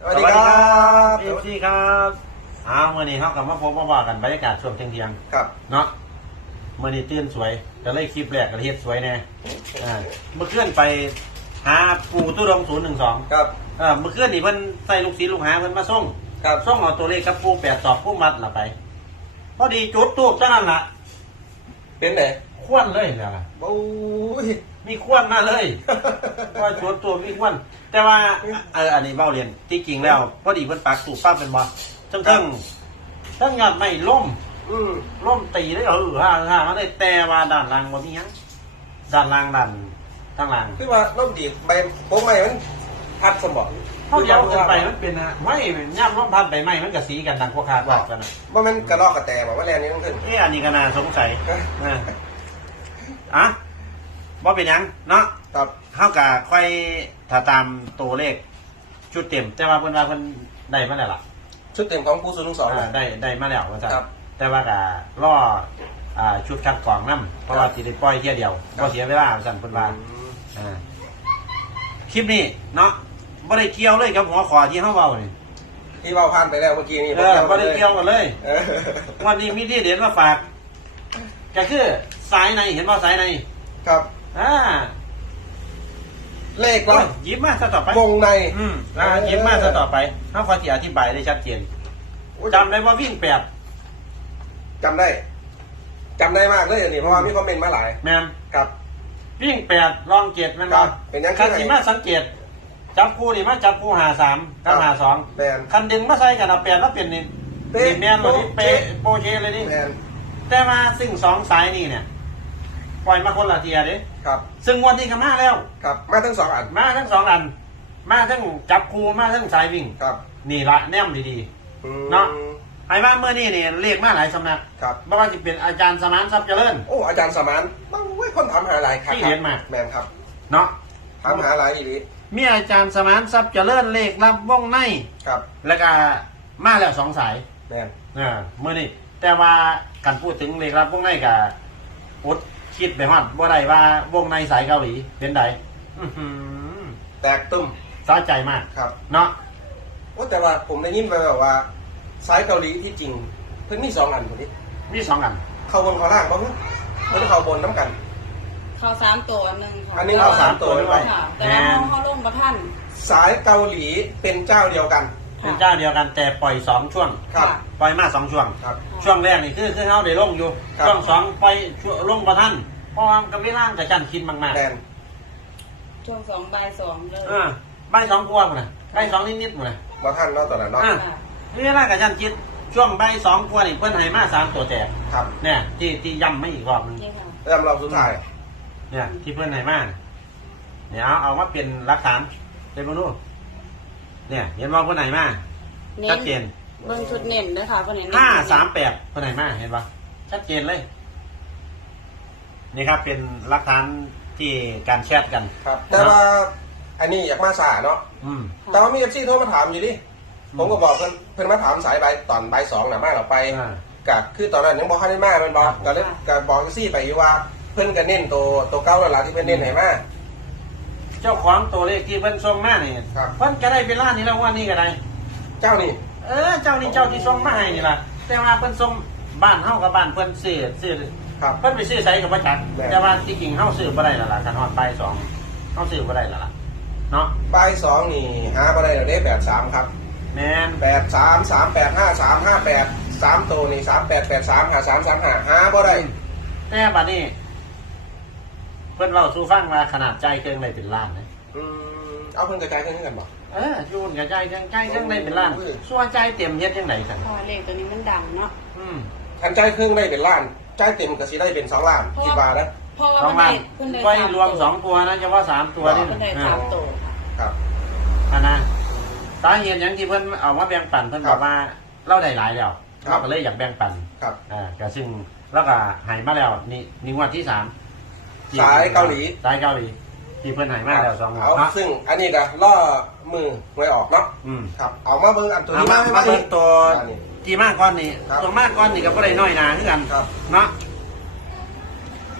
สวัสดีครับเอฟซีครับอ้าวมื่อนี้เขากลับมาพบมาว่ากันบรรยากาศช่วงเที่ยงครับๆเนาะมื่อนี้ตื่นสวยก็เลยคลิปแรกก็เฮ็ดสวยแน่อ่าเมื่อคืนไปหาปูตู้ดงศูนย์หนึ่งสองครับเออเมื่อคืนนี่เพิ่นใส่ลูกศิษย์ลูกหาเพิ่นมาส่งครับส่งเอาตัวเลขกับปูแปดสอบปูมัดละไป พอดีจุดตูบเท่านั้นล่ะ เป็นไหนควนเลยแล้วล่ะโอ้ยมีควนมาเลยว่าจุดตัวมีควนแต่ว่าเอออันนี้เบ้าเรียนที่จริงแล้วพอดีเพิ่นปักตูบป้าเป็นบ่ทั้งทั้งทั้งยอดไม่ล่มอืมล่มตีได้เออฮ่าฮ่ามาได้แต่ว่าด้านล่างบ่มีหยังด้านล่างด้านทางล่างคือว่าเราดีดใบโป้งใหม่มันพัดสมอง เขาเดียวกันไปมันเป็นอะไม่ย่ำร่มพัดใบไม้มันก็สีกันดังพวกคาดว่ากันนะว่ามันกระรอกกระแตบอกว่าแรงนี้ต้องขึ้นเอ๊ะอันนี้ก็น่าสงสัยนะอะว่าเป็นหยังเนาะครับเท่ากับค่อยถ้าตามตัวเลข ชุดเต็ม แต่ว่าเพิ่นว่าเพิ่นได้มาแล้วล่ะชุดเต็มของผู้สูงสองอ่าได้ได้มาแล้วว่าซั่นครับแต่ว่าก็ล่ออ่าชุดคัดกรองนํเพราะว่าสิได้ปล่อยเที่ยเดียวครับ บ่เสียเวลาว่าซั่นเพิ่นว่า อืม อ่าคลิปนี้เนาะ บ่ได้เกี่ยวเลยกับหัวข้อที่เฮาเว้านี่ที่ว่าผ่านไปแล้วเมื่อกี้นี่เออบ่ได้เกี่ยวกันเลยเออวันนี้มีที่เด็ดมาฝากก็คือสายในเห็นว่าสายในครับ อ่าเลขก็ว่าหยิบมาซะต่อไปวงใน อืมอ่าหยิบมาซะต่อไปเขาขอที่อธิบายได้ชัดเจนจำได้ว่าวิ่งแปดจำได้จำได้มากเลยอันนี้เพราะว่ามีคอมเมนต์มาหลายแมนครับ วิ่งแปดลองเจ็ดแมันครับเป็นยังไง คันที่มาสังเกต จับคู่นี่มาจับคู่หาสามกับหาสองแมนคันดึงมาใส่กันเอาแปดแล้วเปลี่ยนนี่เป๊ะนี่แมนเลยนี่เป๊ะโปรเชเลยนี่แมนแต่มาซึ่งสองสายนี่เนี่ยปล่อยมาคนละเทียเด้ครับ ซึ่งวันที่ก็มาแล้ว ครับ มาทั้งสองอัน มาทั้งสองอัน มาทั้งจับคูมาทั้งสายวิ่ง ครับ นี่ละแนมดีอืมเนาะๆไอ้ว่าเมื่อนี่เนี่ยเรียกมาหลายสำนัก ครับไม่ว่าจะเป็นอาจารย์สมานทรัพย์เจริญ โอ้อาจารย์สมานบ้างเว้ยคนถามหาหลายครับที่เรียนมาแมนครับ เนาะถามหาหลายอีหลี มีอาจารย์สมานทรัพย์เจริญเลขรับวงใน ครับแล้วก็มาแล้วสองสายแมนอ่าเมื่อนี่แต่ว่าการพูดถึงเลขรับวงในกับอดคิดไปฮอดว่าได้ว่าวงในสายเกาหลีเป็นใดอื้อหือแตกตุ้มสะใจมาก ครับเนาะโอ้แต่ว่าผมได้ยินมาแบบว่าสายเกาหลีที่จริง เพิ่งมีสองอันคนนี้มีสองอัน เข้าบนเขาล่างบ้างเพิ่งเข้าบนน้ำกัน เขาสามตัวหนึ่งค่ะอันนี้เข้าสามตัวด้วย ค่ะแต่ว่าเขาเขาลงประท่าน สายเกาหลีเป็นเจ้าเดียวกัน เป็นเจ้าเดียวกันแต่ปล่อยสองช่วง ครับ ปล่อยมาสองช่วง ครับ ช่วงแรกนี่คือคือเขาได้ลงอยู่ ครับ ช่วงสองปล่อยช่วงลงประทันเพราะว่ามันก็ไม่ร่างแต่จันคิดมากแมนช่วงสองบ่ายสองเลยๆอ่าใบสองกว่าหมดนะใบสองนิดๆหมดนะมาท่านเนาะตอนนั้นเนาะ อ่าค่ะนี่ร่างกับจันคิดช่วงใบสองกว่านี่เพิ่นให้มาสามตัวแตกครับเนี่ยที่ที่ย้ำไม่อีกรอบนึงนี่ค่ะเริ่มเราสุดท้าย เนี่ย ที่เพิ่นให้มาเนี่ยเอาเอามาเป็นหลักฐานเป็นมนุษย์เนี่ยเห็นว่าเพิ่นให้มาเน้ชันดเจนเบิ้งชุดเน้นด้วยค่ะคนเน้นห้าสามแปดเพิ่นให้มาเห็นปะชัดเจนเลย นี่ครับเป็นหลักฐานที่การแชทกัน ครับ แต่ว่าอันนี้อยากมาสาเนาะ อืม แต่ว่ามีเอฟซีโทรมาถามอยู่ดิอืมผมก็บอกเพิ่นเพิ่นมาถามสายใบตอนใบสองน่ะมาเราไปอ่ากับคือตอนนั้นยังบอกให้ได้มามันบอกครับ ก็เลยก็บอกซี่ไปอยู่ว่า เพิ่นก็เน้นตัวตัวเก้าแล้วล่ะที่เพิ่นเน้นให้มา เจ้าของตัวเลขที่เพิ่นส่งมานี่ครับ เพิ่นก็ได้เป็นล้านนี่แล้วว่านี่ก็ได้เจ้านี่เออเจ้านี่เจ้าที่ส่งมาให้นี่ล่ะแต่ว่าเพิ่นส่งบ้านเฮากับบ้านเพิ่นซื้อซื้อครับ เพิ่นไปซื้อไสกับบ่จักแม่แต่ว่าที่จริงเฮาซื้อบ่ได้แล้วล่ะคันฮอดปลายสองเฮาซื้อบ่ได้แล้วล่ะเนาะใบสองนี่หาบ่ได้แล้วเด้แปดสามครับแม่นแปดสามสามแปดห้าสามห้าแปดสามตัวนี่สามแปดแปดสามหาสามสามหาหาบ่ได้แต่บัดนี้ เพิ่นเล่าสู่ฟังว่าขนาดใจายเครื่องได้เป็นล้านนะอืมเอาเพิ่นกระจายขึ้นกันบ่เออยูนกับใจายเครื่องใจายเครื่องได้เป็นล้านโอ้ยส่วนใจายเต็มเฮ็ดจังไดซั่นเพราะว่าเลขตัวนี้มันดังเนาะอืม คันใจายครึ่งได้เป็นล้านใจายเต็มก็สิได้เป็นสองล้านคิดว่านะ เพราะว่าสองมันล้าได้นเพิ่นได้ไว้สามรวมตัวสองตัวนะจะว่าสามตัวนี่เพิ่นได้เออสามตัวค่ะครับอันนะสาเหตุหยังที่เพิ่นเอามาแบ่งปันเพิ่นครับอบกว่าเราได้หลายแล้วครับ เราก็เลยอยากแบ่งปันครับ อ่าก็ซึ่งแล้วก็ใหายมาแล้วนี่นี่งวดที่สามที่ สายเกาหลี สายเกาหลี ที่เพิ่นใหายมาแล้วสองงวดเอาเนาะซึ่งอันนี้ก็ล่อมือหวยออกเนาะอืมครับ เอามาเบิ่งอันตัวเอานี้มาให้มาเบิ่งตัวอันนี้ ที่มากก้อนนี่ครับ ตัวมากก้อนนี่ก็บ่ได้น้อยหนาคือกันครับ เนาะ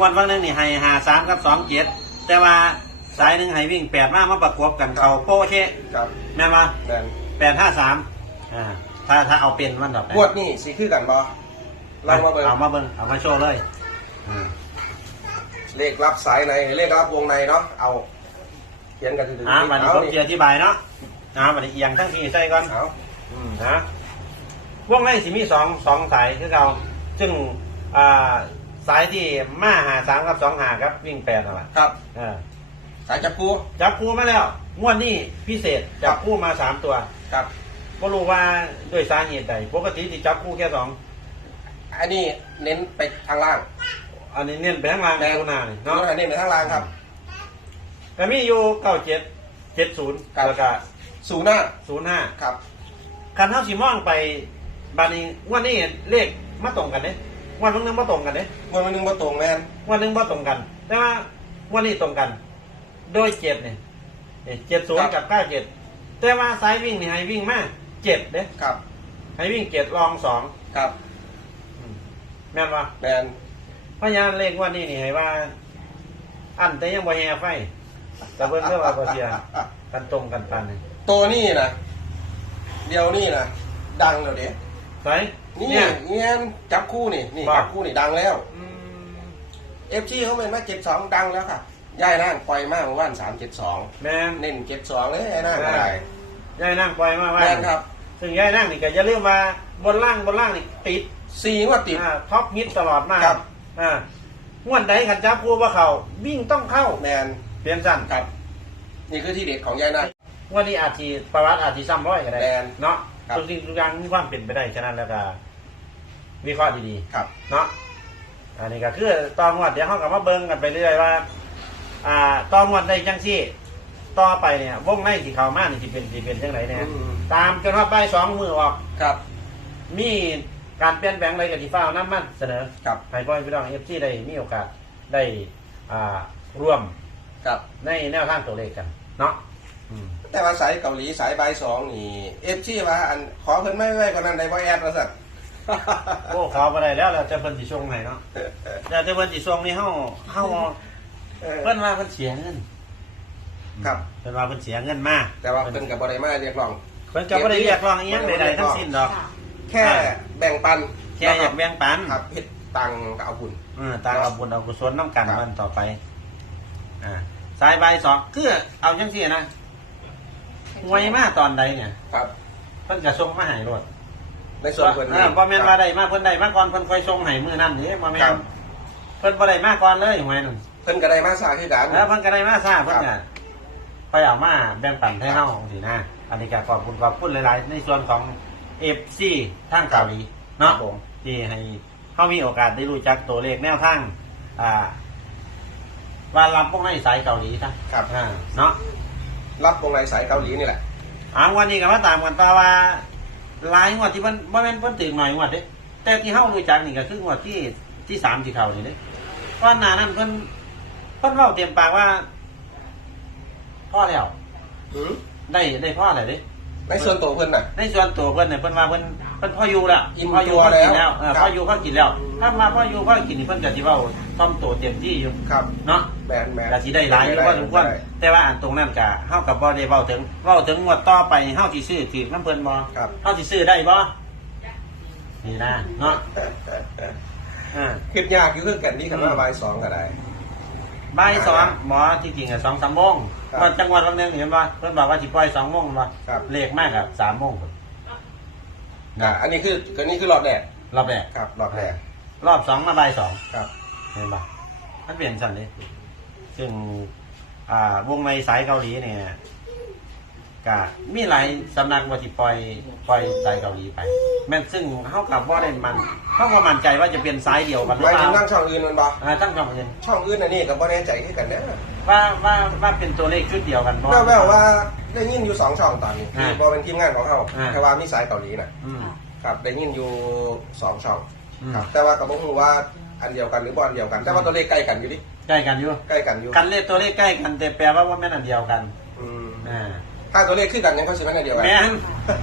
วันวันหนึงนี่ให้หาสามกับสองเจ็ดแต่ว่าสายหนึ่งให้วิ่งแปดมามาประกบกันเขาโป้เชะครับแม่นว่าแมนแปดห้าสามอ่าถ้าถ้าเอาเป็นมันดอกไหนงวดนี่สีคือกันบ่ลองมาเบิ่ง เอามาเบิ้งเอามาโชว์เลยอ่า เลขรับสายในเลขรับวงในเนาะเอาเขียนกันถึงอ่าวันนี้เอาผมนี่จะอธิบายเนาะอ่าวันนี้เอียงทั้งพี่ใส่ก่อนเอาอืมนะวงในสิมีสองสองสายคือเราซึ่งอ่าสายที่มาหาสามกับสองหาครับวิ่งแปดนั่นแหละครับอ่าสายจับคู่จับคู่มาแล้วงวดนี้พิเศษจับคู่มาสามตัวครับก็รู้ว่าด้วยสาเหตุใดปกติที่จับคู่แค่สองอันนี้เน้นไปทางล่าง อันนี้เน้นไปข้างล่างแม่น ตัวหน้านี่เนาะ เนาะอันนี้ไปทางล่างครับ แต่มีอยู่เก้าเจ็ดเจ็ดศูนย์ครับ แล้วก็ศูนย์หน้าศูนย์ห้าครับ คันเท่าสีมองไปบานี้งวันนี้เลขมาตรงกันเนี่ยวันนึงมาตรงกันเนี่ยงวดวันหนึงมาตรงแมนวันหนึงมาตรงกัน แต่ว่าวันนี้ตรงกัน โดยเจ็ดเนี่ยเจ็ดศูนย์กับเก้าเจ็ดแต่ว่าสายวิ่งนี่ให้วิ่งมาเจ็ดเด้ครับ ให้วิ่งเจ็ดรองสองครับ แม่นว่าแมน พยานเลขวันนี้นี่ให้ว่า อันแต่ยังบ่แห่ไฟแต่เพิ่นเรื่องว่าบ่เสียกันตรงกันปันนี่ตัวนี้นะเดียวนี่นะดังแล้วเด็ใส่นี่เนี่ย เงี้ยจับคู่นี่นี่บ้า จับคู่นี่ดังแล้วอืมเอฟซีเขาเป็นมาเจ็ดสองดังแล้วค่ะย่ายนั่งปล่อยมากเมื่อวันสามเจ็ดสองแม่น เน้นเจ็ดสองเลยไอ้นั่งอะไรยายนั่งปล่อยมาว่าแม่นครับซึ่งยายนั่งนี่ก็อย่าลืมว่าบนล่างบนล่างนี่ติดสี่งวดติด อ่าท็อปฮิตตลอดมาครับ อ่างวดใดขันจับคู่ว่าเขาวิ่งต้องเข้าแมนเปลี่ยนสั้นครับ นี่คือที่เด็ดของยายนั่งงวันนี้อาจจะประวัติอาจจะซ้ำร้อยก็ได้แม่นเนาะครับ ทุกสิ่งทุกอย่างมีความเป็นไปได้ฉะนั้นแล้วก็วิเคราะห์ดีๆครับเนาะอันนี้ก็คือตอนงวดเดี๋ยวเขากลับมาเบิ้งกันไปเรื่อยว่า อ่าตอนงวดได้จังซี่ต่อไปเนี่ยวงในสีขาวมากนี่สิเป็นสิเป็นจังไรเนี่ยอืม ตามจนว่าใบายสองมือออก ครับ มี การเปลี่ยนแปลงอะไรกับที่ฟ้าวน้ำมันเสนอครับให้พ่อพี่น้องเอฟซีได้มีโอกาสได้อ่าร่วมครับ ในแนวทางตัวเลขกัน เนาะอืม แต่ว่าสายเกาหลีสายใบายสองนี่เอฟซีว่าอันขอเพิ่นไม่ไว้กว่านั้นได้บ่แอดว่าสั่น โอ้ขอไปได้แล้วแล้วจะเพิ่นสิช่วงไหนเนาะแล้วจะเพิ่นสิช่วงนี้เฮาเฮาเออ เพิ่นว่าเพิ่นเสียเงินครับ เพิ่นว่าเพิ่นเสียเงินมากแต่ว่าเพิ่นกับบ่ได้มาเรียกร้อง เพิ่นก็บ่ได้เรียกร้องอีหยังใดๆทั้งสิ้นดอก ค่ะ แค่แบ่งปันแค่อยากแบ่งปันครับเฮ็ดตังค์ก็เอาบุญเออตามเอาบุญเอากุศลน้ำกันครับมันต่อไปอ่าสายใบสองคือเอาจังซี่นะหวยมาตอนใดเนี่ย ครับเพิ่นจะส่งมาให้รถในส่วนเพิ่นเออบ่แม่นว่าได้มาเพิ่นได้มาก่อนเพิ่นค่อยส่งให้มื้อนั้นนี่บ่แม่ครันบเพิ่นบ่ได้มาก่อนเลยหวยนั่นเพิ่นก็ได้มาสร้างคือกันแล้วเพิ่นก็ได้มาซ่าเพิ่นครัก็บไปเอามาแบ่งปันให้เฮาสินะอันนี้ก็ขอบคุณขอบคุณหลายๆในส่วนของ FC ทางเกาหลีครัเนาะบผมที่ให้เขามีโอกาสได้รู้จักตัวเลขแนวทางอ่าว่ารับพวกให้สายเกาหลีทั้งครับอ่าเนาะรับวงในสายเกาหลีนี่แหละ อ่าวันนี้ก็มาตามกันต่อว่าหลายงวดที่มันบ่แม่นเพิ่นตื่นหน่อยงวดเด้แต่ที่เฮารู้จักนี่ก็คืองวดที่ที่สามที่เขานี่เด้ก่อนหน้านั้นเพิ่นเพิ่นเว้าเต็มปากว่าพ่อแล้วหือได้ได้พ่อแล้วเด้ ในส่วนตัวเพิ่นน่ะ ในส่วนตัวเพิ่นเนี่ยเพิ่นว่าเพิ่นเพิ่นพ่ออยู่แล้วอิ่มพ่ออยู่ตัวพ่อกินแล้แล้ววเออครับ พ่ออยู่พ่อกินแล้ว ถ้ามาพ่ออยู่พ่อกินนี่เพิ่นก็สิเว้าต้อมตัวเต็มที่อยู่ครับเนาะแมนแมนก็สิได้หลายอยู่พอสมควรแต่ว่าอันตรงนั้นก็เฮากับบ่ได้เว้าถึงเว้าถึงงวดต่อไปเฮาสิซื้อถือน้ำเพิ่นบ่ครับเฮาสิซื้อได้บ่นี่นะเนาะอ่า คิดยากอยู่คือกันนี่คำว่าใบายสองก็ได้ บ่ายสองหมอที่จริงอะ2-3โมง ครับว่าจังหวัดบางนึงเห็นบ่เพิ่นบอกว่าสิปล่อย2โมงบ่ครับ เลขมากอะ3โมงอ่าอันนี้คืออันนี้คือรอบแรกรอบแรกครับรอบแรกรอบสองมาบ่ายสองครับ เห็นปะมันเปลี่ยนสันนี้ซึ่ง อ่าวงในสายเกาหลีเนี่ยก็มีหลายสำนักว่าที่ปล่อยปล่อยสายเกาหลีไป แม่นซึ่งเขากับว่าได้มันเขาก็มั่นใจว่าจะเป็นสายเดียวกันหหรือมายเปถึล่างนั่งช่องอื่นมันบ่อ่าตั้งคำเงินช่องอื่นอันนี้ก็บ่แน่ใจคือกันเด้อ ว่าว่าว่าเป็นตัวเลขชุดเดียวกันบ่ แว่วๆว่าได้ยินอยู่สองช่องตอนนี้อ่าคือบ่เป็นทีมงานของเขาอ่า แต่ว่ามีสายเกาหลีน่ะอืม ครับได้ยินอยู่สองช่องอืม ครับ แต่ว่าก็บ่ฮู้ว่าอันเดียวกันหรือบ่อันเดียวกัน แต่ว่าตัวเลขใกล้กันอยู่ดิใกล้กันอยู่ใกล้กันอยู่กันเลขตัวเลขใกล้กันแต่แปลว่าว่าแม่นอันเดียวกันอืมอ่าถ้าตัวเลขคือกันยังเขาสิแม่นอันเดียวกันแม่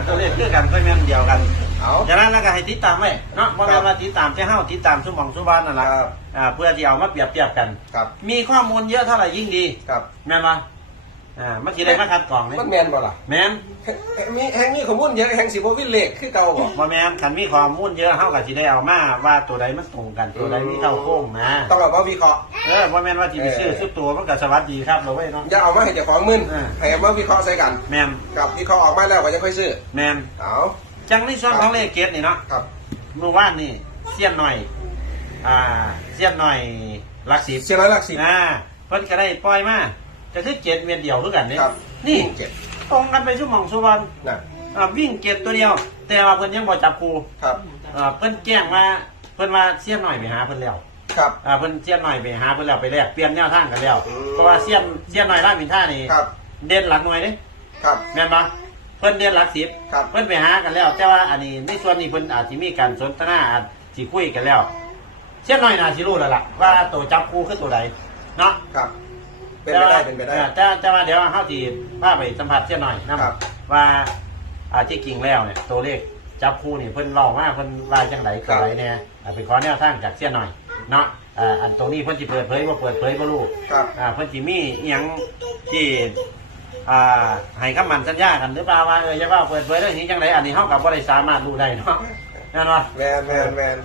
นตัวเลขคือกันก็แม่นอันเดียวกัน เอาจากนั้นแล้วก็ให้ติดตามไว้เนาะว่าครับเวลาติดตามแค่เฮาติดตามสมองสุบานนั่นแหละครับอ่าเพื่อที่เอามาเปรียบเทียบกัน ครับมีข้อมูลเยอะเท่าไหร่ยิ่งดีครับแม่นปะอ่ามันสิได้มาคัดกรองนี่มันแมนบ่ล่ะแม่นแฮมีแฮงมีข้อมูลเยอะแฮงสิบ่วิเลขคือเก่าบ่บ่แม่นคันมีข้อมูลเยอะเฮาก็สิได้เอามาว่าตัวใดมันตรงกันตัวใดมีเท่าโค้งนะต้องเอามาวิเคราะห์ เออบ่แม่นว่าสิไปซื้อสุดตัวมันก็สวัสดีครับเราไว้เนาะอย่าเอามาให้เจ้าของมึนอ่าให้เอามาวิเคราะห์ใส่กัน แม่นกับวิเคราะห์ออกมาแล้วก็จะค่อยซื้อแม่นเอา จังในส่วนของเลขเกตนี่เนาะครับเมื่อวานนี่เสี้ยนหน่อย อ่าเสี้ยนหน่อยหลักสิบเสียร้อยหลักสิบ อ่าเพิ่นก็ได้ปล่อยมาก็คือเจ็ดเม็ดเดียวคือกันนี่ครับนี่เจ็ด ตรงกันไปชั่วโมงสุวรรณนะอ่าวิ่งเจ็ดตัวเดียว แต่ว่าเพิ่นยังบ่จับครูครับ อ่าเพิ่นแจ้งว่าเพิ่นว่าเสี้ยนหน่อยไปหาเพิ่นแล้ว ครับ อ่าเพิ่นเสี้ยนหน่อยไปหาเพิ่นแล้วไปแลกเปลี่ยนแนวทางกันแล้วอืม เพราะว่าเสี้ยนเสี้ยนหน่อยร่ามินท่านี่ครับ เด่นหลักหน่วยเด้ครับ แม่นปะ เพิ่นเด่นหลักสิบครับ เพิ่นไปหากันแล้ว แต่ว่าอันนี้ในส่วนนี้เพิ่นอาจจะมีการสนทนาอาจสิคุยกันแล้ว เช่นน้อยน่าสิรู้แล้วล่ะว่าตัวจับคู่คือตัวใดเนาะครับ เป็นไปได้เป็นไปได้ออแต่แต่ว่าเดี๋ยวเฮาสิพาไปสัมผัสเช่นน้อยนะครับ ว่าอาที่จริงแล้วเนี่ยตัวเลขจับคู่นี่เพิ่นเล่ามาเพิ่นว่าจังไดตัวใดแน่อ่าไปขอแนวทางจากเช่นน้อยเนาะอ่าอันตรงนี้เพิ่นสิเปิดเผยบ่เปิดเผยบ่รู้ ครับ อ่าเพิ่นสิมีอีหยังที่ อ่าให้คำมั่นสัญญากันหรือเปล่าว่าเอออย่าว่าเปิดเผยเรื่องนี้จังไดอันนี้เฮาก็บ่ได้สามารถรู้ได้เนาะแน่นอนแมนแมนแมน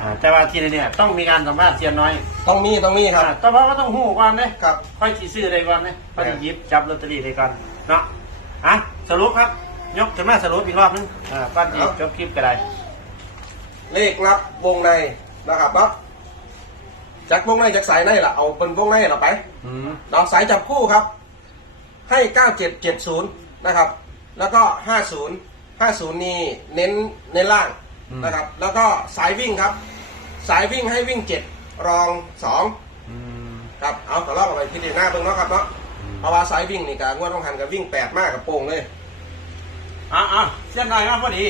อ่าแต่ว่าที่นี่เนี่ยต้องมีการสัมภาษณ์เซียนน้อยต้องมีต้องมีครับ อ่าแต่ว่าก็ต้องหู้ก่อนเด้ครับ ค่อยสิซื้อได้ก่อนเด้ค่อยสิหยิบจับลอตเตอรี่ได้ก่อนเนาะอะสรุปครับ ยกขึ้นมาสรุปอีกรอบนึงอ่าก่อนที่จบคลิปก็ได้เลขลับวงในนะครับเนาะจากวงในจากสายในล่ะเอาเป็นวงในเราไปอืม ดอกสายจับคู่ครับ ให้ 9770 นะครับ แล้วก็ 50 50 นี่เน้นเน้นล่างนะครับ แล้วก็สายวิ่งครับ สายวิ่งให้วิ่ง 7 รอง2อืมครับ เอาขอลอกเอาไปพิจารณาเบิ่งเนาะครับเนาะเพราะว่าสายวิ่งนี่การงวดต้องหันกับวิ่ง 8 มากกับโป่งเลย อะอะเซียนน้อยมาพอดี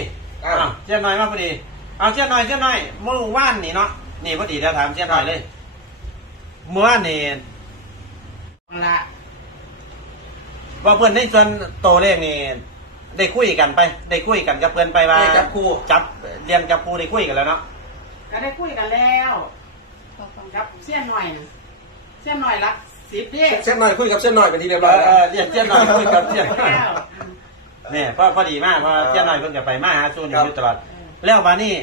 อะอะเซียนน้อยมาพอดีเอาเซียนน้อยเซียนน้อยเมื่อวานนี่เนาะนี่พอดีเดี๋ยวถามเซียนน้อยเลยเมื่อวานนี่ ละ ว่าเพื่อนในส่วนโตวเลขนี่ได้คุยกันไป ได้คุยกันกับเพื่อนไปว่าได้จับคู่ จับเรียนจับคู่ได้คุยกันแล้วเนาะก็ได้คุยกันแล้วกับเสี้ยนหน่อยน่ะเสี้ยนหน่อยรักสิบดิเส้นหน่อยคุยกับเส้นหน่อยเป็นทีเรียบเอร้อยอแล้เอวอเรียนเจียนหน่อยคุยกับเจียนหน่อยแล้วเนี่ยพอพอดีมากเพราะว่าเจียนหน่อยเพิ่นกับไปมาหาสู้อยู่ตลอดแล้ววันนี้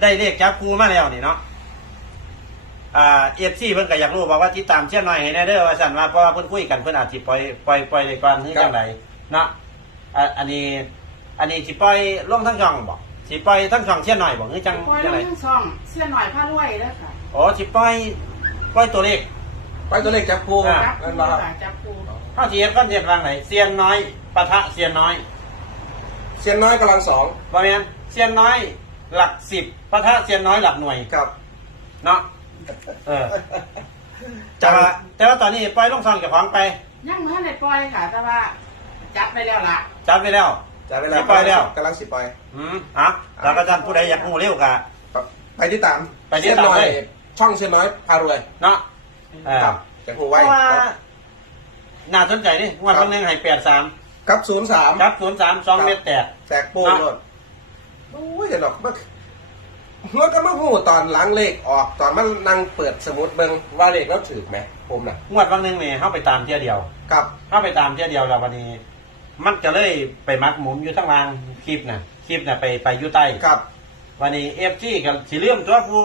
ได้เลขจับคู่มาแล้วนี่เนาะ อ่าเอฟซีเพิ่นก็อยากรู้บอกว่าติดตามเจียนหน่อยให้แน่เด้อว่าสั่นว่าเพราะว่าเพิ่นคุยกันเพิ่นอาจสิปล่อยปล่อยปล่อยเลยก่อนที่จังไดเนาะอะอันนี้ อันนี้สิปล่อยลงทั้งช่องบ่สิปล่อยทั้งช่องเจียนหน่อยบ่หรือจังปล่อยลจังงไดทั้งช่องเสี้ยนหน่อยผ้ารวยแล้วค่ะอ๋อสิปล่อยปล่อยตัวเลขไปตัวเลขจับคู่อ่าจับนั่ปูนบ่ครับค่ะจับปูเข้าทีเอฟก็เทียบวางไหนเซียนน้อยปะทะเซียนน้อยเส้นน้อยกำลังสองบริเวณเซียนน้อยหลักสิบปะทะเซียนน้อยหลักหน่วยครับ เนาะ เออแต่ว่าแต่ว่าตอนนี้ปล่อยลงซองกับของไป ยังเหมือนในปล่อยค่ะ แต่ว่าจับไปแล้วล่ะ จัดไปแล้ว จะเวลาสิปล่อยแล้ว กำลังสิปล่อยอืมอะแล้วก็ท่านผู้ใดอยากรู้เร็วกะ ไปที่ตามไปที่ตามเส้นน้อย เลย ช่องเส้นน้อยพารวยเนาะเออครับจะหูเพไว้ราะว่า ครับ น่าสนใจนี่งวันวันหนึ่งให้แปดสามครับศูนย์สาม ครับศูนย์สามสองเมตรแตกแตกโป้งครับ โลดโอ้ยเดี๋ยวหรอกมัน มันก็มาหูตอนหล้างเลขออกตอนมันนั่งเปิดสมุดเบิงว่าเลขแล้วถือไหมผมน่ะงวดวันหนึ่งเนี่ยเข้าไปตามเที่ยวเดียวครับเข้าไปตามเที่ยวเดียวแล้ววันนี้ มันจะเลยไปมัดหมุนอยู่ทั้งวางคลิปน่ะคลิปน่ะไปไปอยู่ใต้ครับวันนี้เอฟซีกับสีเลื่อมตัวผู้